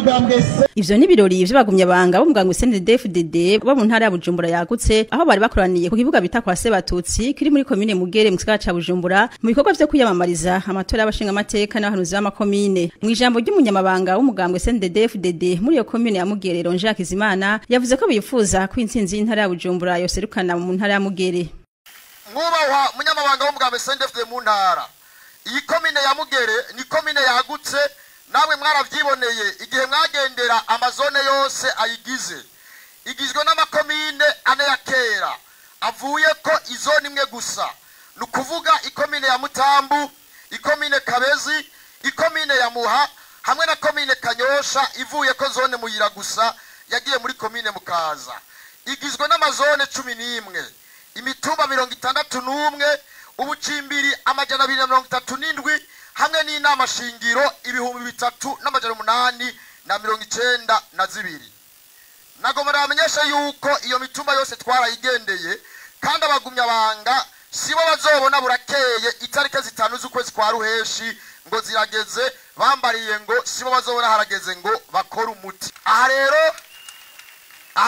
umugambwe. Ivyo ni birori vy'abagumya banga bo muganga CNDD-FDD bo mu ntara ya Bujumbura yagutse aho bari bakoraniye ku kibuga bita kwa Sebatutsi kiri muri komine Mugere mu gisagara ca Bujumbura mu bikorwa vyo kwiyamamariza amatora y'abashinga amateka n'abahanuzi b'amakomine. Mu ijambo ry'umunyamabanga w'umugambwe CNDD-FDD muri iyo komine ya Mugere Ronje Hakizimana yavuze ko bifuza ko intsinzi y'intara ya Bujumbura yoserukana mu ntara ya Mugere. Mwubahwa munyamabanga w'umugambwe CNDD-FDD mu ntara. Iyi komine ya Mugere ni komine yagutse, namwe mwaravyiboneye igihe mwagendera amazone yose ayigize. Igizwe n'amakomine ane ya kera avuye ko izone imwe gusa, nukuvuga ikomine ya Mutambu, ikomine Kabezi, ikomine ya Muha hamwe na komine Kanyosha ivuye ko zone Muyira gusa yagiye muri komine Mukaza. Igizwe n'amazone 11, imitumba 61, ubucimbiri amajana 237 hamwe n'inama shingiro 3,892. Nagomba ramenyesha yuko iyo mitumba yose twarayigendeye kandi abagumya banga sibo bazobona burakeye itarike 5 z'ukwezi kwa Ruheshi ngo zirageze bambariye ngo sibo bazobona harageze ngo bakora umuti. Aha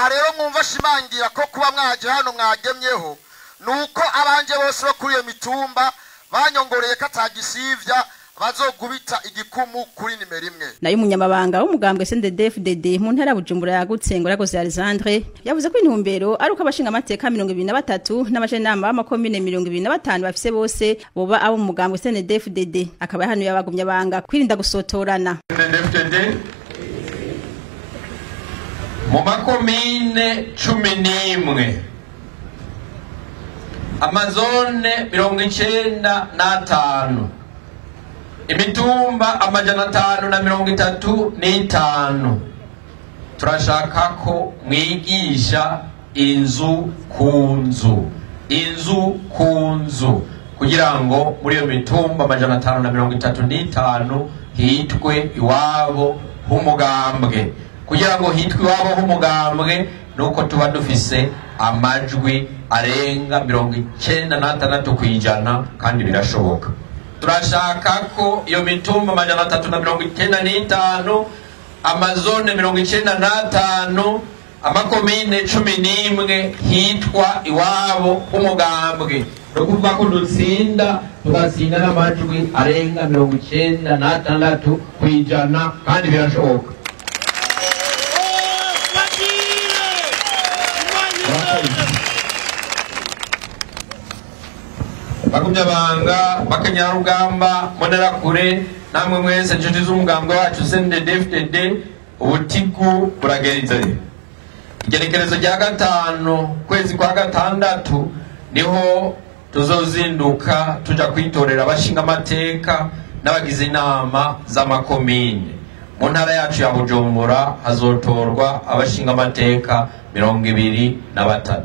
rero mwumva shimangira ko kuba mwaje hano mwagemyeho nuko abanje bose bo kuri iyo mitumba banyongoreye katagisivya bazogubita igikumu kuri nimero 1. Nayo umunyamabanga w'umugambwe CNDD-FDD mu ntara ya Bujumbura yagutse ngo Rakoze Alexandre yavuze ko intumbero ari uko abashinga amateka 23 n'abajenama b'amakomine 25 bafise bose boba abo mu mugambwe CNDD-FDD. Akaba hano yabagumya banga kwirinda gusotorana. CNDD-FDD mu makomine 11 amazone 95 imitumba amajana 535. Turashaka ko mwigisha inzu ku nzu kugira ngo muri iyo mitumba amajana 535 hitwe iwabo h'umugambwe. Kugira ngo hitwe iwabo h'umugambwe nuko tuba dufise amajwi arenga 96% kandi birashoboka. Turashaka ko iyo mitumba amajana 395, amazone 95, amakomine 11 hitwa iwabo h'umugambwe. Nukuvuga ko dutsinda tugatsinda n'amajwi arenga 96% kandi birashoboka. Bagumya banga bakanyarugamba monera kure namwe mwese inshuti z'umugambwe wacu CNDD-FDD ubutiku buragerize. Igerekerezo rya 5 kwezi kwa 6 niho tuzozinduka tuja kwitorera abashinga amateka n'abagize inama z'amakomine. Mu ntara yacu ya Bujumbura hazotorwa abashinga amateka 23.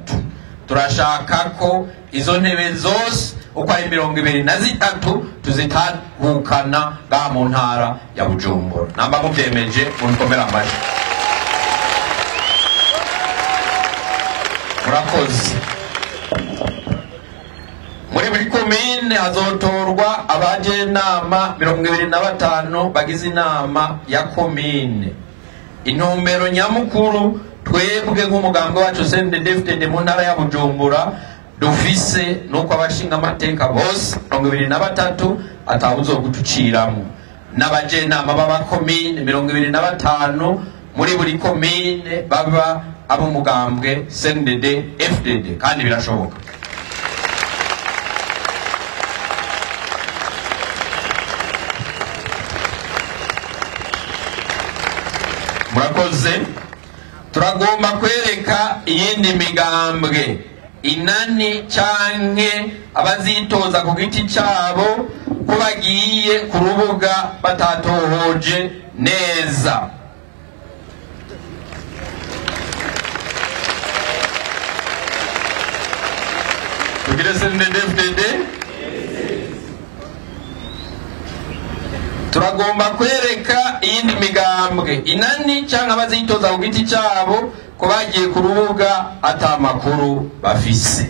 Turashaka ko izo ntebe zose uko ari 23 tuzitahukana ga mu ntara ya Bujumbura. Namba muvyemeje munkomera amaji. Murakoze. Muri buri komine hazotorwa abajenama 25 bagize inama ya komine. Intumbero nyamukuru twebwe nk'umugambwe wacu CNDD-FDD mu ntara ya Bujumbura dufise nuko abashinga amateka bose 23 atawuzo gutuciramo n'abajenama b'abakomine 25 muri buri komine baba abo mugambwe CNDD-FDD kandi birashoboka. Murakoze. Turagomba kwereka iyindi migambwe inani canke abazitoza ku giti cabo ko bagiye ku rubuga batatohoje neza. Tugire CNDD-FDD turagomba kwereka iyindi migambwe inani canke abazitoza ku giti cabo ko bagiye ku rubuga atamakuru bafise.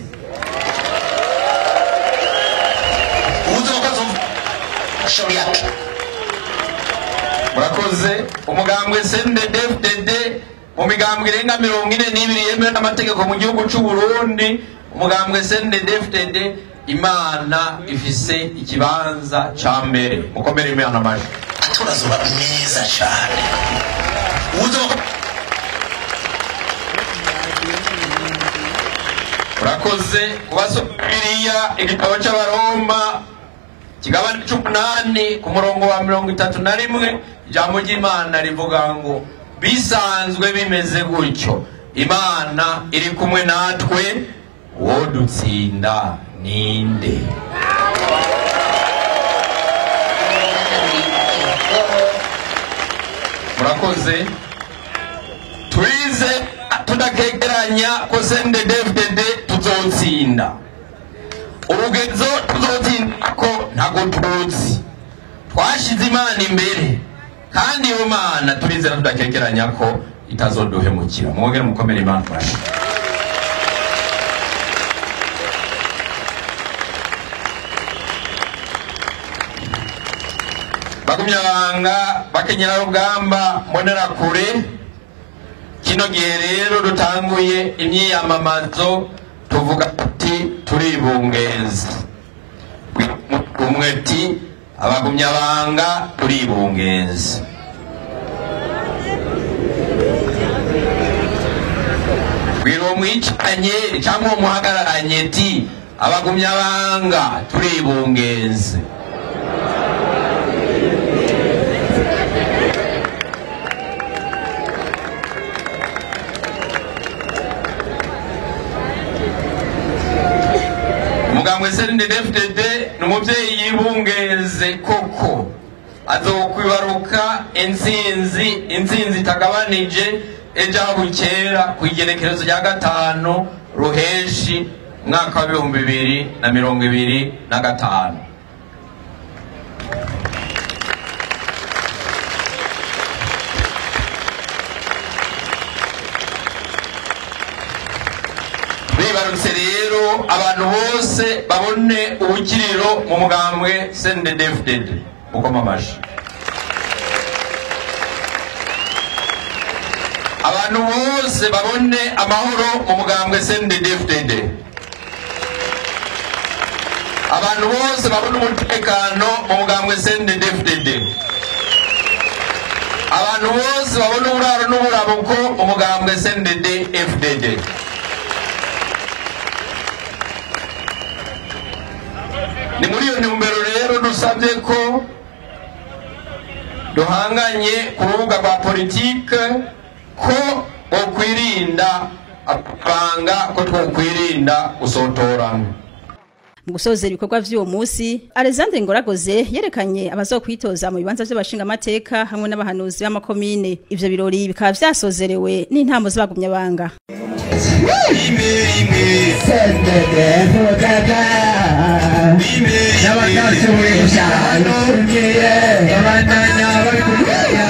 murakoze. Umugambwe CNDD-FDD mu migambwe irenga 42 yemewe n'amategeko mu gihugu cy'u Burundi, umugambwe CNDD-FDD Imana ifise ikibanza ca mbere. Mukomere Imana amaje. Turazoba meza cyane. Murakoze. Kubasubiriya igitabo c'Abaroma kigabane 18 ku murongo wa 31, ijambo ry'Imana rivuga ngo bisanzwe bimeze gutyo Imana iri kumwe natwe, wo dutsinda ninde? Murakoze. Twize tudakegeranya ko CNDD-FDD tuzotsinda. Urugezo tuzotsinda ko ntago tuzi. Twashize Imana imbere kandi iyo Mana turizera tudakegeranya ko itazoduhemukira. Mwongere mukomere Imana mwashi. Bagumyabanga bakenyera rugamba mbonera kure, kino gihe rero dutanguye imyiyamamazo tuvuga ati turibungeza. Umweti abagumyabanga turibungeza. Biro mwicanye cyangwa muhagararanye ati abagumyabanga turibungeza. Umugambwe CNDD-FDD n'umuvyeyi yibungeze koko, azokwibaruka intsinzi itagabanije ejo bukera ku igenekerezo rya 5 Ruheshi mwaka wa 2025. Bibarutse rero abantu bose babone ubukiriro mu mugambwe CNDD-FDD. Mukoma amashi. Abantu bose babone amahoro mu mugambwe CNDD-FDD. Abantu bose babone umutekano mu mugambwe CNDD-FDD. Abantu bose babone uburaro n'uburabuko mu mugambwe CNDD-FDD. Ni muri iyo ntumbero rero dusabye ko duhanganye ku rubuga rwa politike, ko okwirinda apanga, ko twokwirinda usotorana. Mu gusozera ibikorwa vy'uwo musi, Alexandre Ngoragoze yerekanye abazokwitoza mu bibanza by'abashinga amateka hamwe n'abahanuzi b'amakomine. Ivyo birori bikaba vyasozerewe n'intambo z'abagumyabanga. N'abakasubira cyane, abandanya bari kugaya